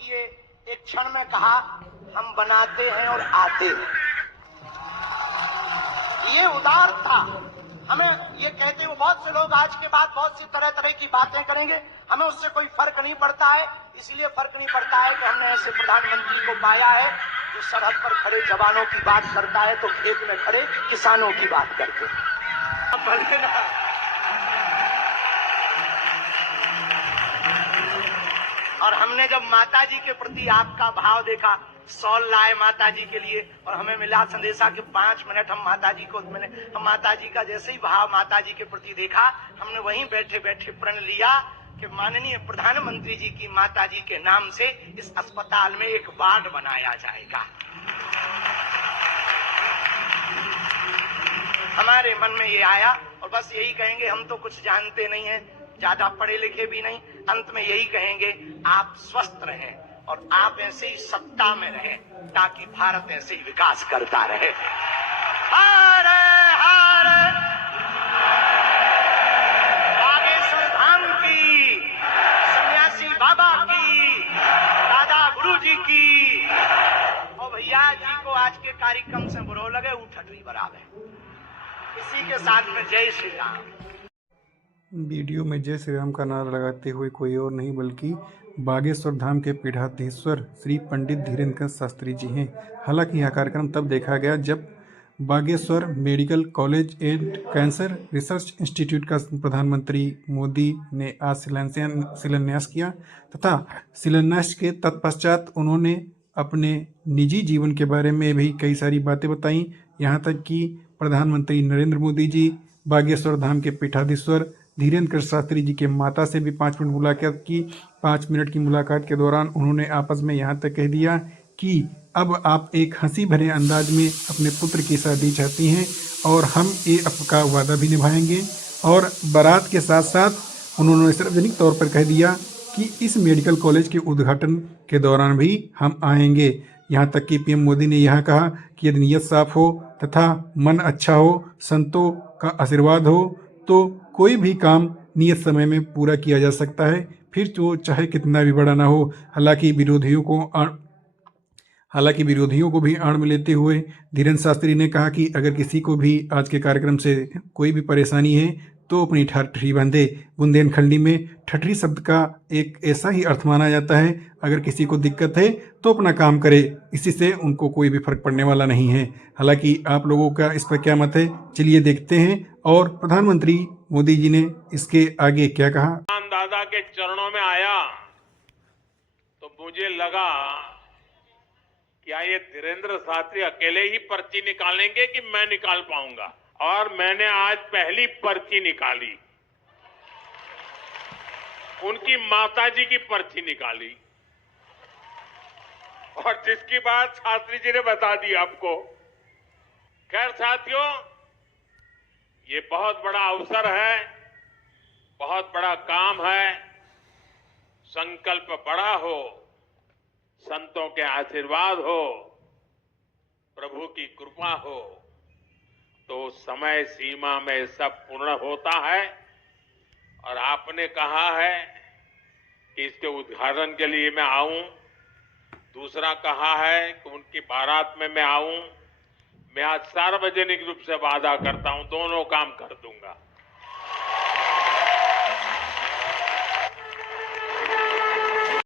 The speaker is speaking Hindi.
किए, एक क्षण में कहा हम बनाते हैं और आते हैं। ये उदार था। हमें ये कहते हुए बहुत से लोग आज के बाद बहुत सी तरह तरह की बातें करेंगे, हमें उससे कोई फर्क नहीं पड़ता है। इसलिए फर्क नहीं पड़ता है कि हमने ऐसे प्रधानमंत्री को पाया है जो सरहद पर खड़े जवानों की बात करता है तो खेत में खड़े किसानों की बात करते हैं। और हमने जब माता जी के प्रति आपका भाव देखा, सॉल लाए माता जी के लिए, और हमें मिला संदेशा कि 5 मिनट हम माता जी को हम माता जी का जैसे ही भाव माता जी के प्रति देखा, हमने वहीं बैठे बैठे प्रण लिया कि माननीय प्रधानमंत्री जी की माता जी के नाम से इस अस्पताल में एक वार्ड बनाया जाएगा। हमारे मन में ये आया और बस यही कहेंगे, हम तो कुछ जानते नहीं हैं, ज्यादा पढ़े लिखे भी नहीं, अंत में यही कहेंगे आप स्वस्थ रहें और आप ऐसे ही सत्ता में रहें ताकि भारत ऐसे ही विकास करता रहे। हरे हरे बागेश्वर धाम की, सन्यासी बाबा की, दादा गुरु जी की, और भैया जी को आज के कार्यक्रम से बुरो लगे उठटरी बराबर। इसी के साथ में जय श्री राम। वीडियो में जय श्री राम का नारा लगाते हुए कोई और नहीं बल्कि बागेश्वर धाम के पीठाधीश्वर श्री पंडित धीरेन्द्र शास्त्री जी हैं। हालांकि यह कार्यक्रम तब देखा गया जब Bageshwar medical college and cancer research institute का प्रधानमंत्री मोदी ने आज शिलान्यास किया तथा शिलान्यास के तत्पश्चात उन्होंने अपने निजी जीवन के बारे में भी कई सारी बातें बताई। यहाँ तक कि प्रधानमंत्री नरेंद्र मोदी जी बागेश्वर धाम के पीठाधीश्वर धीरेन्द्र शास्त्री जी के माता से भी 5 मिनट मुलाकात की। 5 मिनट की मुलाकात के दौरान उन्होंने आपस में यहाँ तक कह दिया कि अब आप एक हंसी भरे अंदाज में अपने पुत्र की शादी चाहती हैं और हम ये आपका वादा भी निभाएंगे। और बारात के साथ साथ उन्होंने सार्वजनिक तौर पर कह दिया कि इस मेडिकल कॉलेज के उद्घाटन के दौरान भी हम आएंगे। यहाँ तक कि पीएम मोदी ने यह कहा कि यदि नीयत साफ हो तथा मन अच्छा हो, संतों का आशीर्वाद हो तो कोई भी काम नियत समय में पूरा किया जा सकता है, फिर तो चाहे कितना भी बड़ा ना हो। हालांकि विरोधियों को भी आड़ में लेते हुए धीरेन्द्र शास्त्री ने कहा कि अगर किसी को भी आज के कार्यक्रम से कोई भी परेशानी है तो अपनी ठठरी बांधे। बुंदेलखंडी में ठठरी शब्द का एक ऐसा ही अर्थ माना जाता है, अगर किसी को दिक्कत है तो अपना काम करे, इसी से उनको कोई भी फर्क पड़ने वाला नहीं है। हालांकि आप लोगों का इस पर क्या मत है, चलिए देखते हैं और प्रधानमंत्री मोदी जी ने इसके आगे क्या कहा। दादा के चरणों में आया तो मुझे लगा क्या ये धीरेन्द्र शास्त्री अकेले ही पर्ची निकालेंगे कि मैं निकाल पाऊंगा, और मैंने आज पहली पर्ची निकाली, उनकी माताजी की पर्ची निकाली, और जिसकी बात शास्त्री जी ने बता दी आपको। खैर साथियों, ये बहुत बड़ा अवसर है, बहुत बड़ा काम है। संकल्प बड़ा हो, संतों के आशीर्वाद हो, प्रभु की कृपा हो तो समय सीमा में सब पूर्ण होता है। और आपने कहा है कि इसके उद्घाटन के लिए मैं आऊं, दूसरा कहा है कि उनकी बारात में मैं आऊं। मैं आज सार्वजनिक रूप से वादा करता हूं, दोनों काम कर दूंगा।